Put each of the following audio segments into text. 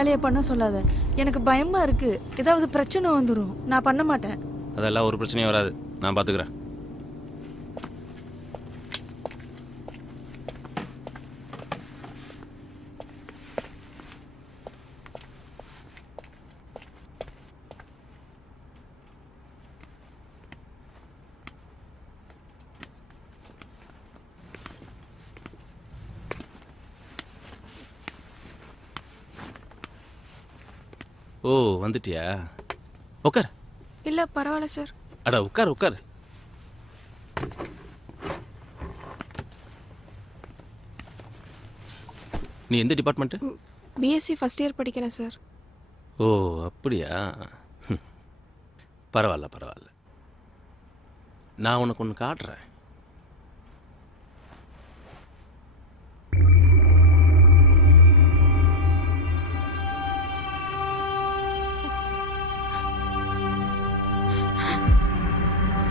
வேலையை பண்ண சொல்லாத. எனக்கு பயமா இருக்கு. ஏதாவது பிரச்சனை வந்துடும். நான் பண்ண மாட்டேன். அதெல்லாம் ஒரு பிரச்சனையும் வராது. நான் பார்த்துக்கிறேன். ஓ, வந்துட்டியா? உட்கார். இல்லை பரவாயில்ல சார். அடா உட்கார் உட்கார். நீ எந்த டிபார்ட்மெண்ட்டு? பிஎஸ்சி ஃபர்ஸ்ட் இயர் படிக்கிறேன் சார். ஓ அப்படியா? பரவாயில்ல பரவாயில்ல. நான் உனக்கு ஒன்று காட்டுறேன்.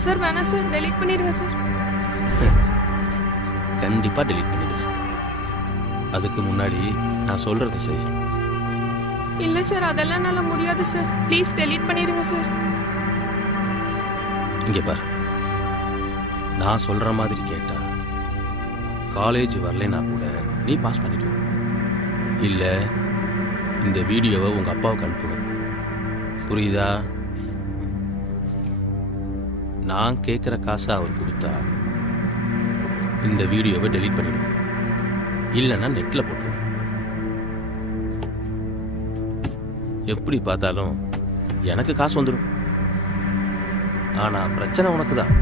சார் வேணாம் சார், டெலீட் பண்ணிடுங்க சார். கண்டிப்பாக டெலீட் பண்ணிடு. அதுக்கு முன்னாடி நான் சொல்கிறது செய். இல்லை சார், அதெல்லாம் என்னால் முடியாது சார். ப்ளீஸ் டெலீட் பண்ணிடுங்க சார். இங்கே பார், நான் சொல்கிற மாதிரி கேட்டா காலேஜ் வரலைன்னா கூட நீ பாஸ் பண்ணிடுவ. இல்லை இந்த வீடியோவை உங்கள் அப்பாவுக்கு அனுப்புவேன். புரியுதா? நான் கேட்குற காசை அவர் கொடுத்தா இந்த வீடியோவை டெலீட் பண்ணிடுவேன். இல்லைன்னா நெட்டில் போட்டுருவேன். எப்படி பார்த்தாலும் எனக்கு காசு வந்துடும். ஆனால் பிரச்சனை உனக்கு தான்.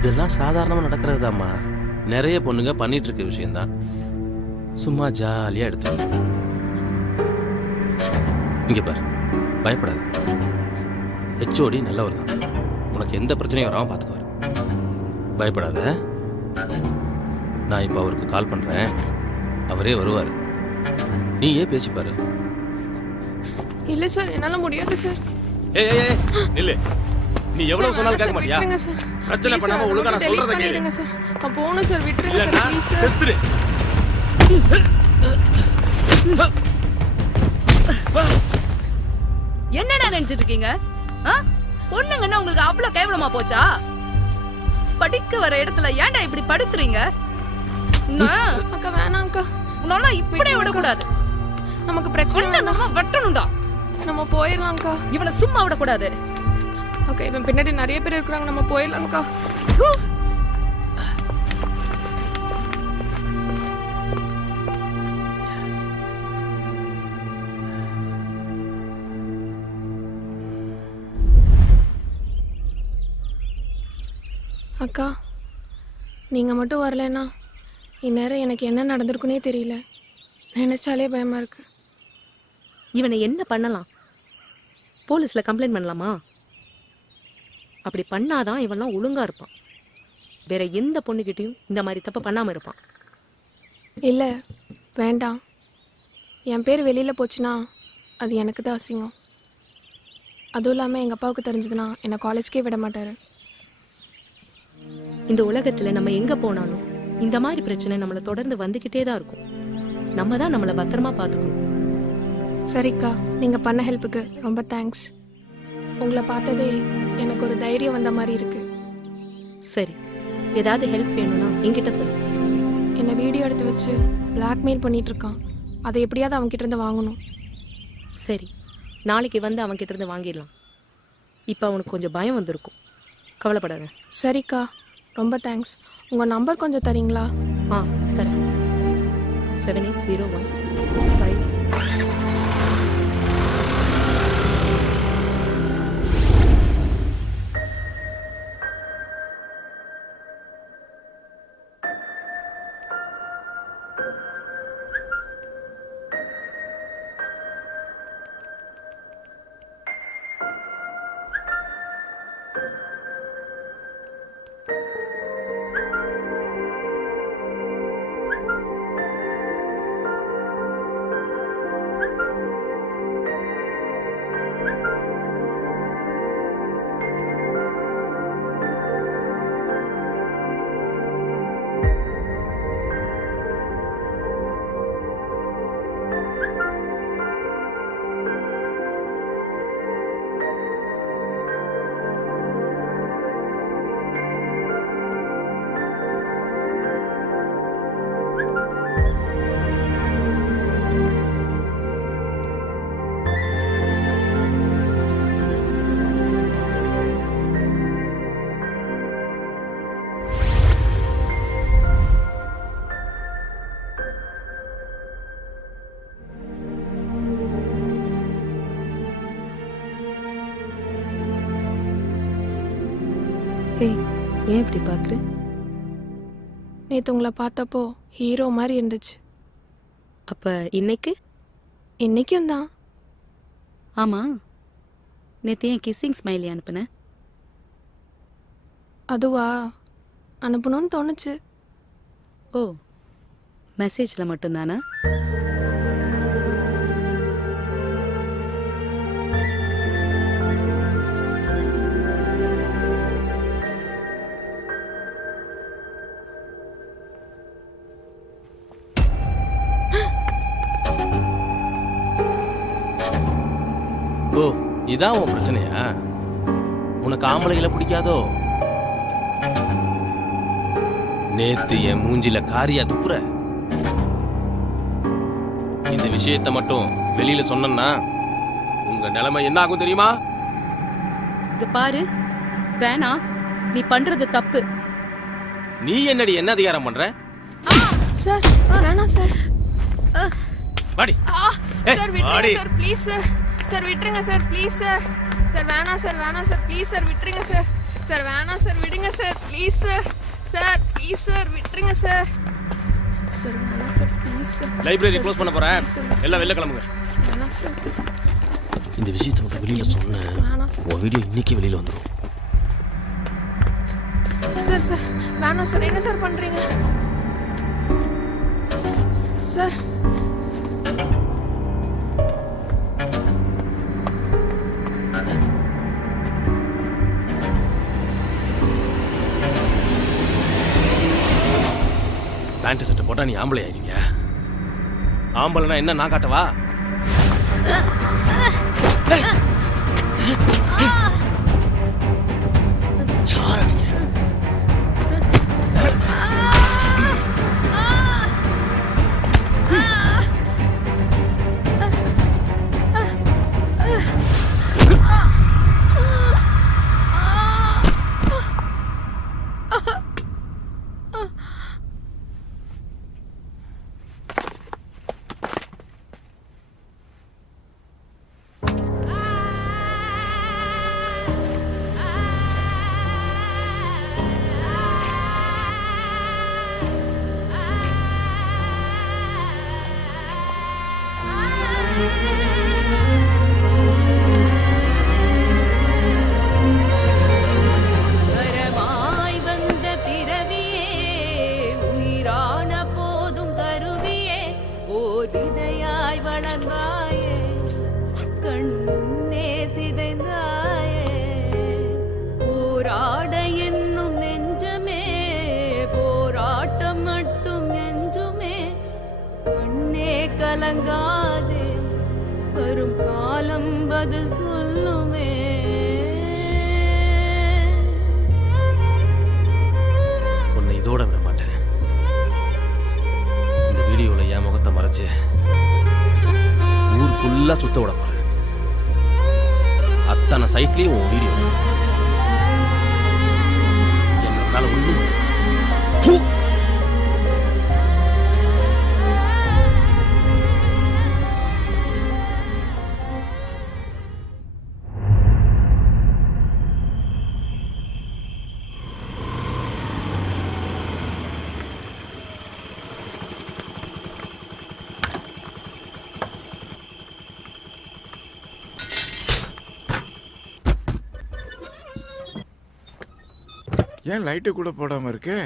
இதெல்லாம் சாதாரணமாக நடக்கிறது தாம்மா. நிறைய பொண்ணுங்க பண்ணிட்டு இருக்க விஷயந்தான். சும்மா ஜாலியாக எடுத்து இங்கே பார், பயப்படாது. ஹெச்ஓடி நல்லவர் தான். உனக்கு எந்த பிரச்சனையும் வராமல் பார்த்துக்குவார். பயப்படாத. நான் இப்போ அவருக்கு கால் பண்ணுறேன். அவரே வருவார். நீ ஏன் பேசிப்பாரு. இல்லை சார், என்னால் முடியாது சார். ஏய் நில்லு. நீ எவ்வளவு சொன்னாலும் கேட்க மாட்டியா? பிரச்சனை பண்ணாம ஒழுங்கா நான் சொல்றத கேளுங்க சார். நான் போணும் சார், விட்டுருங்க சார் ப்ளீஸ் சார். செத்துரு. என்னடா நினைச்சிட்டு இருக்கீங்க? பொண்ணுங்கன்னா உங்களுக்கு அவ்வளவு கேவலமா போச்சா? படிக்க வர இடத்துல ஏன்டா இப்படி படுத்துறீங்க? அக்கா வேணாம் அக்கா. உன்னால இப்படியே விடக்கூடாது. நமக்கு பிரச்சனை நம்ம வெட்டணும்டா. நம்ம போயிடலாம் அக்கா. இவனை சும்மா விடக்கூடாது. ஓகே, இவன் பின்னாடி நிறைய பேர் இருக்கிறாங்க. நம்ம போயிடலாம் அக்கா. அக்கா நீங்கள் மட்டும் வரலன்னா இந்நேரம் எனக்கு என்ன நடந்திருக்குன்னே தெரியல. நினைச்சாலே பயமாக இருக்கு. இவனை என்ன பண்ணலாம்? போலீஸில் கம்ப்ளைண்ட் பண்ணலாமா? அப்படி பண்ணாதான் இவன்லாம் ஒழுங்காக இருப்பான். வேற எந்த பொண்ணுக்கிட்டையும் இந்த மாதிரி தப்பை பண்ணாமல் இருப்பான். இல்லை வேண்டாம். என் பேர் வெளியில் போச்சுன்னா அது எனக்கு தான் அசிங்கம். அதுவும் இல்லாமல் எங்கள் அப்பாவுக்கு தெரிஞ்சதுன்னா என்னை காலேஜ்க்கே விட மாட்டார். இந்த உலகத்தில் நம்ம எங்கே போனாலும் இந்த மாதிரி பிரச்சனை நம்மளை தொடர்ந்து வந்துக்கிட்டே தான் இருக்கும். நம்ம தான் நம்மளை பத்திரமா பார்த்துக்கணும். சரிக்கா, நீங்கள் பண்ண ஹெல்ப்புக்கு ரொம்ப தேங்க்ஸ். உங்களை பார்த்ததே எனக்கு ஒரு தைரியம் வந்த மாதிரி இருக்கு. சரி, ஏதாவது ஹெல்ப் வேணும்னா என்கிட்ட சொல்லு. என்னை வீடியோ எடுத்து வச்சு பிளாக்மெயில் பண்ணிகிட்ருக்கான். அதை எப்படியாவது அவன்கிட்ட இருந்து வாங்கணும். சரி, நாளைக்கு வந்து அவன்கிட்ட இருந்து வாங்கிடலாம். இப்போ அவனுக்கு கொஞ்சம் பயம் வந்திருக்கும். கவலைப்படாத. சரிக்கா, ரொம்ப தேங்க்ஸ். உங்கள் நம்பர் கொஞ்சம் தரீங்களா? தரேன். 7801 ஏய் ஏன் இப்படி பார்க்குற? நேற்று உங்களை பார்த்தப்போ ஹீரோ மாதிரி இருந்துச்சு. அப்போ இன்னைக்கு? இன்னைக்கும் தான். ஆமாம், நேற்று ஏன் கிஸ்ஸிங் ஸ்மைலி அனுப்புனேன்? அதுவா, அனுப்பணும்னு தோணுச்சு. ஓ, மெசேஜில் மட்டும்தானா? ஓ, இதான் உன் பிரச்சனையா? உனக்கு ஆம்பளைகளை பிடிக்காதோ? நேத்து என் மூஞ்சில காரியா துப்புற. இந்த விஷயத்தை மட்டும் வெளியில சொன்னா உங்க நிலைமை என்ன ஆகும் தெரியுமா? இங்க பாரு, வேணாம், நீ பண்றது தப்பு. நீ என்னடி என்ன அதிகாரம் பண்ற? சார் வேணாம் சார். வாடி. சார் விட்டுருங்க சார், ப்ளீஸ் சார். சார் விட்டுருங்க சார், ப்ளீஸ் சார். சார் வேணாம் சார், வேணாம் சார், ப்ளீஸ் சார் விட்டுருங்க சார். சார் வேணாம் சார், விடுங்க sir, please sir. Sir please sir விட்டுருங்க சார். சார் வேணாம் sir, please sir. Library close பண்ண போறேன், எல்லாம் வெளில கிளம்புங்க. வேணாம் சார். இந்த விஷயத்தை மட்டும் வெளியில சொன்னேன், உன் வீடியோ இன்னைக்கு வெளியில வந்துடும். சார் சார் வேணாம் சார். என்ன சார் பண்றீங்க சார்? பேண்ட் சட்டை போட்டா நீ ஆம்பளை ஆயிருங்க. ஆம்பளைனா என்ன நான் காட்டவா? கலங்காதே, வரும் காலம் பதில் சொல்லுமே. உன்னை இதோட விட மாட்டேன். இந்த வீடியோல என் முகத்தை மறைச்சு ஊர் ஃபுல்லா சுத்த விட போறேன். அத்தனை சைட்லயும் உன் வீடியோ என்னால ஒண்ணு. ஏன் லைட்டு கூட போடாம இருக்கு?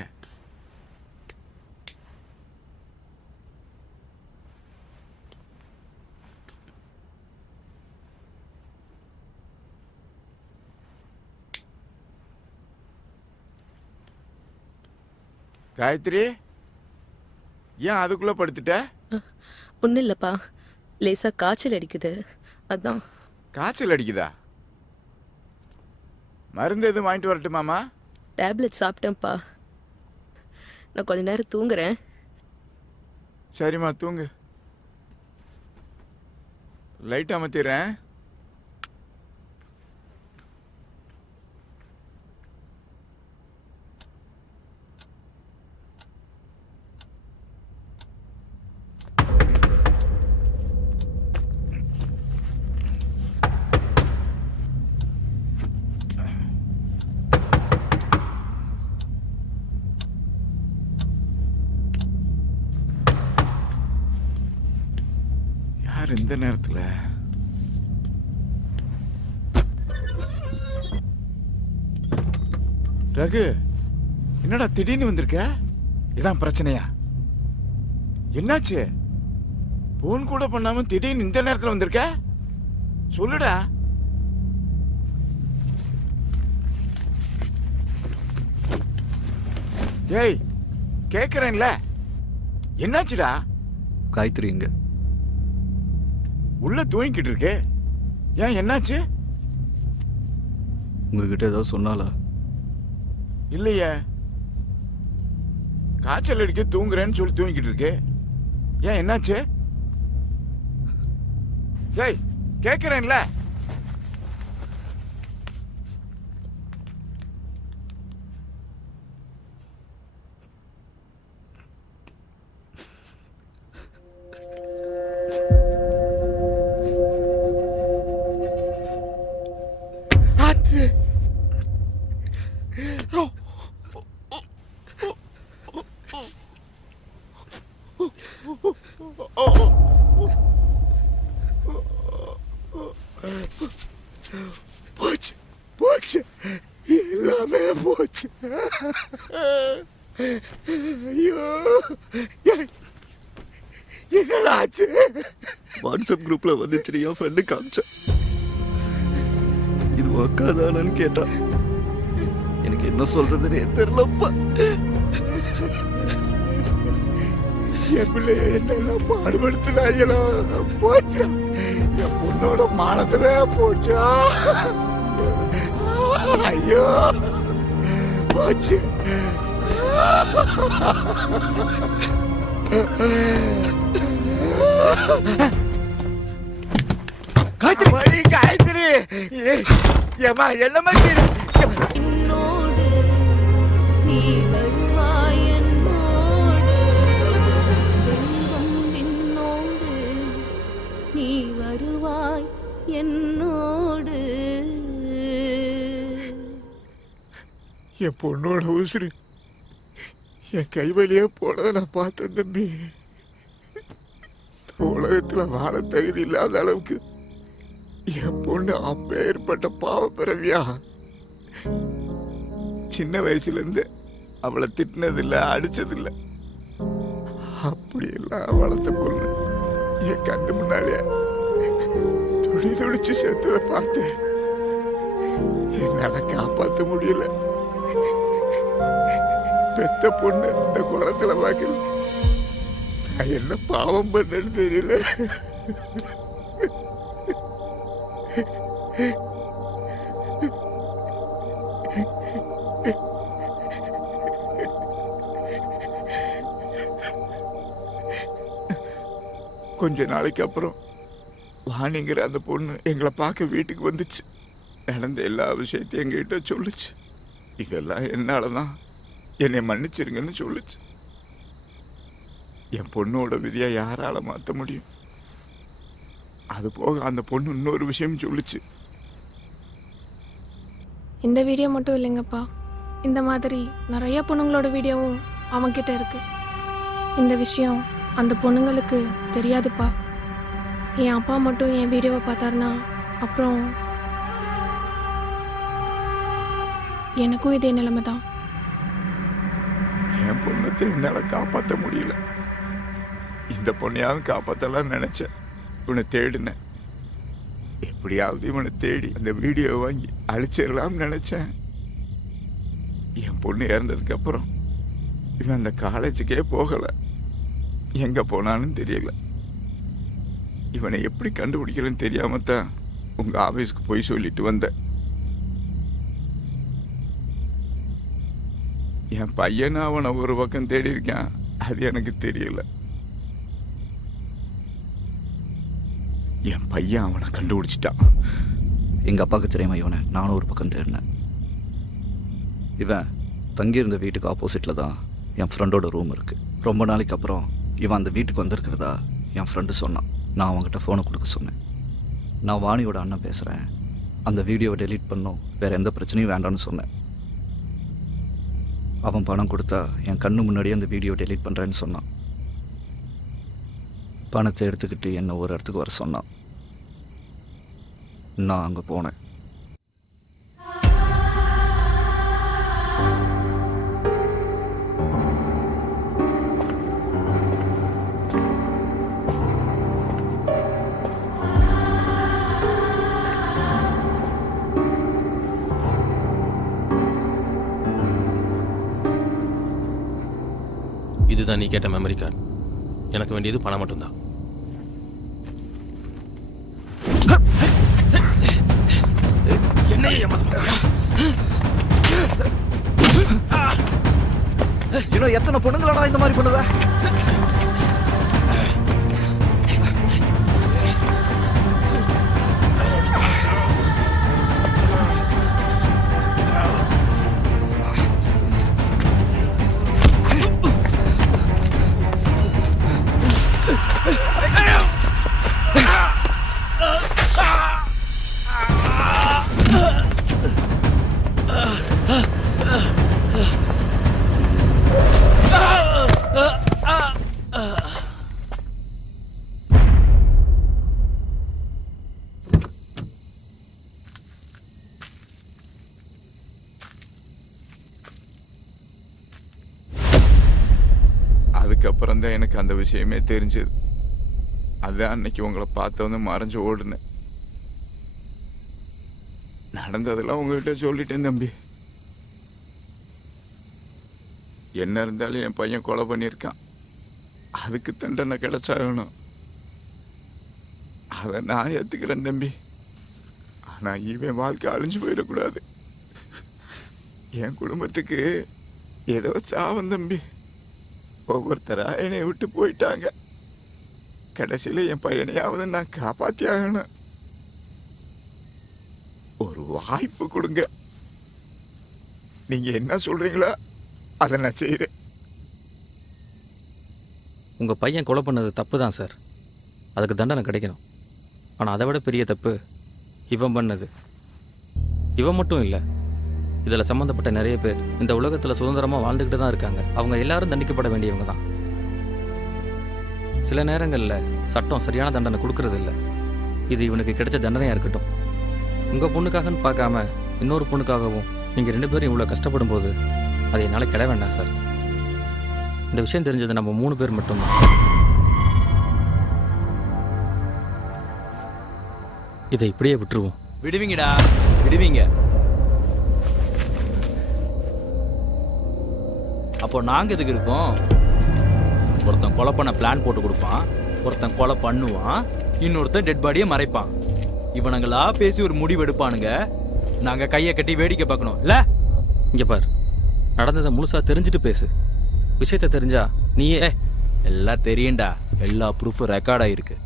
காயத்ரி, ஏன் அதுக்குள்ள படுத்துட்ட? ஒன்றும் இல்லைப்பா, லேசா காய்ச்சல் அடிக்குது, அதான். காய்ச்சல் அடிக்குதா? மருந்து எதுவும் வாங்கிட்டு வரட்டுமாமா? டேப்லெட் சாப்பிட்டேன்ப்பா, நான் கொஞ்ச நேரம் தூங்குறேன். சரிம்மா, தூங்கு. லைட் அமர்த்திடுறேன். யார் இந்த நேரத்தில்? ரகு, என்னடா திடீர்னு வந்திருக்க? இதான் பிரச்சனையா? என்னாச்சு? போன் கூட பண்ணாம திடீர்னு இந்த நேரத்தில் வந்திருக்க? சொல்லுடா. ஏய், கேக்குறேன்ல, என்னாச்சுடா? காயத்ரி இங்க உள்ள தூங்கிக்கிட்டு இருக்கே, ஏன் என்னாச்சு? உங்ககிட்ட ஏதாவது சொன்னாலா? இல்லையே, காய்ச்சல் அடிக்க தூங்குறேன்னு சொல்லி தூங்கிக்கிட்டு இருக்கே, ஏன் என்னாச்சு? ஏய், கேக்குறேன்ல. போச்சு போச்சு, எல்லாமே போச்சு. ஐயோ, என்னடா ஆச்சு? வாட்ஸ்அப் குரூப்ல வந்துச்சு, என் ஃப்ரெண்டு காமிச்சேன். இது உக்காதானு கேட்டா எனக்கு என்ன சொல்றதுன்னே தெரியலப்பா. என் பிள்ளைய என்னெல்லாம் பாடுபடுத்தினாங்களோ, போச்சா, என் பொண்ணோட மானத்தவே போச்சா. ஐயோ, போச்சு. காயத்ரி, காயத்ரி, ஏமா என்னமா என்னோடு நீ வருவாய், என்னோடு தெய்வம் என்னோடு நீ வருவாய், என்னோடு. என் பொண்ணோட உசுறு என் கை வழியே போனதை நான் பார்த்தேன் தம்பி. உலகத்துல வாழ தகுதி இல்லாத அளவுக்கு என் பொண்ணு அப்பேற்பட்ட பாவ பிறவியா. சின்ன வயசுல இருந்து அவளை திட்டினதில்லை, அடிச்சதில்லை. அப்படியெல்லாம் வளர்த்த பொண்ணு என் கண்ணு முன்னாலே துடி துடிச்சு செத்ததை பார்த்து என்னால காப்பாற்ற முடியல. பெத்த பொண்ணு இந்த குளத்துல பார்க்கல, நான் என்ன பாவம் பண்ணேன்னு தெரியல. கொஞ்ச நாளைக்கு அப்புறம் வாணிங்கிற அந்த பொண்ணு எங்களை பார்க்க வீட்டுக்கு வந்துச்சு. நடந்த எல்லா விஷயத்தையும் எங்ககிட்ட சொல்லுச்சு. இதெல்லாம் என்னாலதான், என்னை மன்னிச்சிருங்கன்னு சொல்லுச்சு. என் பொண்ணோட விதியை யாரால மாற்ற முடியும்? அது போக அந்த பொண்ணு இன்னொரு விஷயம் சொல்லுச்சு. இந்த வீடியோ மட்டும் இல்லைங்கப்பா, இந்த மாதிரி நிறைய பொண்ணுங்களோட வீடியோவும் அவன்கிட்ட இருக்கு. இந்த விஷயம் அந்த பொண்ணுங்களுக்கு தெரியாதுப்பா. என் அப்பா மட்டும் என் வீடியோவை பார்த்தாருன்னா அப்புறம் எனக்கும் இதே நிலைமை தான். என் பொண்ணத்தை என்னால காப்பாற்ற முடியல. இந்த பொண்ணையாவது காப்பாற்றலாம் நினைச்சேன். இவனை தேடினேன். எப்படியாவது இவனை தேடி அந்த வீடியோ வாங்கி அழிச்சிடலாம்னு நினைச்சேன். என் பொண்ணு இறந்ததுக்கு அப்புறம் இவன் அந்த காலேஜுக்கே போகல. எங்க போனான்னு தெரியல. இவனை எப்படி கண்டுபிடிக்கலன்னு தெரியாம தான் உங்க ஆபீஸ்க்கு போய் சொல்லிட்டு வந்தேன். என் பையனை அவனை ஒரு பக்கம் தேடி இருக்கான், அது எனக்கு தெரியல. என் பையன் அவனை கண்டுபிடிச்சிட்டான். எங்கள் அப்பாவுக்கு தெரியாம இவனை நானும் ஒரு பக்கம் தேடினேன். இவன் தங்கியிருந்த வீட்டுக்கு ஆப்போசிட்டில் தான் என் ஃப்ரெண்டோட ரூம் இருக்குது. ரொம்ப நாளைக்கு அப்புறம் இவன் அந்த வீட்டுக்கு வந்திருக்கிறதா என் ஃப்ரெண்டு சொன்னான். நான் அவங்ககிட்ட ஃபோனை கொடுக்க சொன்னேன். நான் வாணியோட அண்ணன் பேசுகிறேன், அந்த வீடியோவை டெலீட் பண்ணோம், வேறு எந்த பிரச்சனையும் வேண்டாம்னு சொன்னேன். அவன் பணம் கொடுத்தா என் கண்ணு முன்னாடியே அந்த வீடியோ டெலீட் பண்ணுறேன்னு சொன்னான். பணத்தை எடுத்துக்கிட்டு என்னை ஒரு இடத்துக்கு வர சொன்னான். நான் அங்கே போனேன். இதுதான் நீ கேட்ட மெமரி கார்டு. எனக்கு வேண்டியது பணம் மட்டும்தான். இன்னும் எத்தனை பொண்ணுங்களா இந்த மாதிரி பண்ணுவ? அதுக்கப்புறம் தான் எனக்கு அந்த விஷயமே தெரிஞ்சது. அதான் அன்னைக்கு உங்களை பார்த்த வந்து மறைஞ்சு ஓடுனேன். நடந்ததெல்லாம் உங்ககிட்ட சொல்லிட்டேன் தம்பி. என்ன இருந்தாலும் என் பையன் கொலை பண்ணியிருக்கான். அதுக்கு தண்டனை கிடைச்சாகணும். அதை நான் ஏற்றுக்கிறேன் தம்பி. ஆனால் இவன் வாழ்க்கை அழிஞ்சு போயிடக்கூடாது. என் குடும்பத்துக்கு ஏதோ சாவம் தம்பி. ஒவ்வொருத்தரா என்னை விட்டு போயிட்டாங்க. கடைசியில் என் பையனையாவது நான் காப்பாற்றி ஆகணும். ஒரு வாய்ப்பு கொடுங்க. நீங்க என்ன சொல்றீங்களோ அதை நான் செய்கிறேன். உங்கள் பையன் கொலை பண்ணது தப்பு தான் சார். அதுக்கு தண்டனை கிடைக்கணும். ஆனால் அதை விட பெரிய தப்பு இவன் பண்ணது. இவன் மட்டும் இல்லை, இதில் சம்மந்தப்பட்ட நிறைய பேர் இந்த உலகத்தில் சுதந்திரமாக வாழ்ந்துக்கிட்டு தான் இருக்காங்க. அவங்க எல்லாரும் தண்டிக்கப்பட வேண்டியவங்க தான். சில நேரங்களில் சட்டம் சரியான தண்டனை கொடுக்கறது இல்லை. இது இவனுக்கு கிடைச்ச தண்டனையாக இருக்கட்டும். உங்கள் பொண்ணுக்காகன்னு பார்க்காம இன்னொரு பொண்ணுக்காகவும் நீங்கள் 2 பேரும் இவ்வளோ கஷ்டப்படும் போது அதை என்னால் கிட வேண்டாம் சார். இந்த விஷயம் தெரிஞ்சது நம்ம 3 பேர் மட்டும்தான். இதை இப்படியே விட்டுருவோம். விடுவீங்கடா, விடுவீங்க. அப்போ நாங்கள் எதுக்கு இருக்கோம்? ஒருத்தன் கொலை பண்ண பிளான் போட்டு கொடுப்பான், ஒருத்தன் கொலை பண்ணுவான், இன்னொருத்தன் டெட் பாடியை மறைப்பான். இவனுங்களா பேசி ஒரு முடிவு எடுப்பானுங்க. நாங்கள் கையை கட்டி வேடிக்கை பார்க்கணும் இல்லை? இங்கே பார், நடந்ததை முழுசாக தெரிஞ்சுட்டு பேசு. விஷயத்தை தெரிஞ்சா நீயே எல்லாம் தெரியும்டா. எல்லா ப்ரூஃபும் ரெக்கார்ட் ஆகிருக்கு.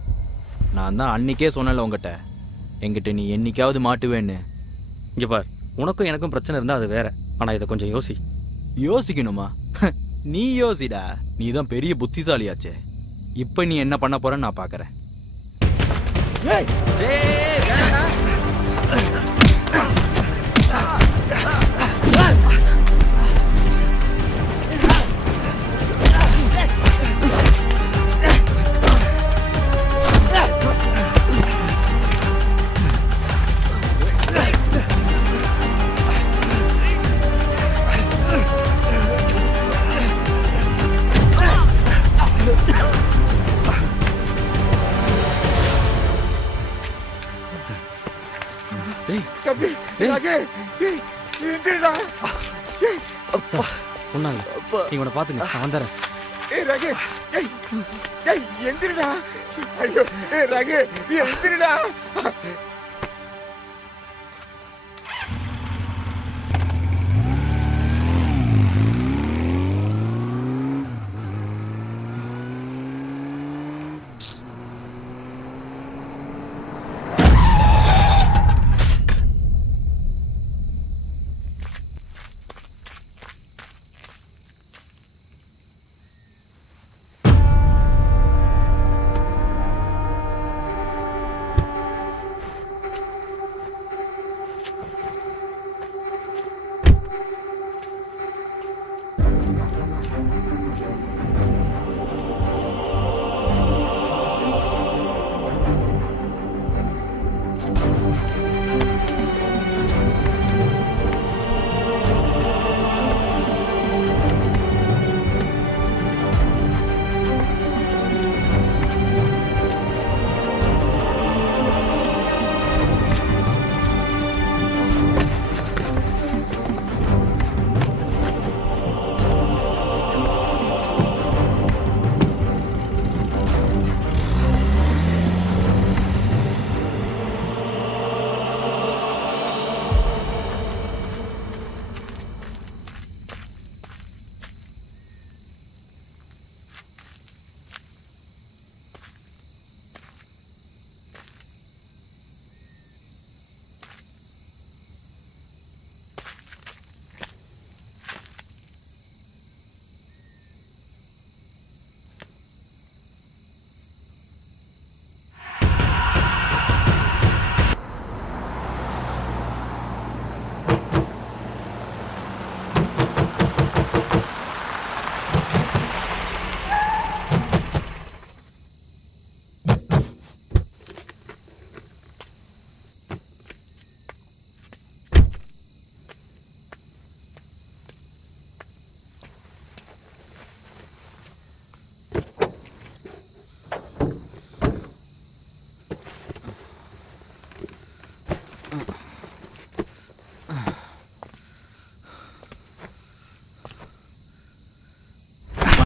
நான் தான் அன்றைக்கே சொன்னல உங்ககிட்ட, என்கிட்ட நீ என்னைக்காவது மாட்டுவேன்னு. இங்கே பார், உனக்கும் எனக்கும் பிரச்சனை இருந்தால் அது வேற. ஆனால் இதை கொஞ்சம் யோசி. யோசிக்கணுமா? நீ யோசிடா, நீ தான் பெரிய புத்திசாலியாச்சே. இப்போ நீ என்ன பண்ண போறன்னு நான் பார்க்குறேன். ஒன்னாங்க நீ உன்னை பார்த்துங்க, நான் வந்துடுறேன். எந்திரடா. ஐயோ ரகு, எந்திரடா.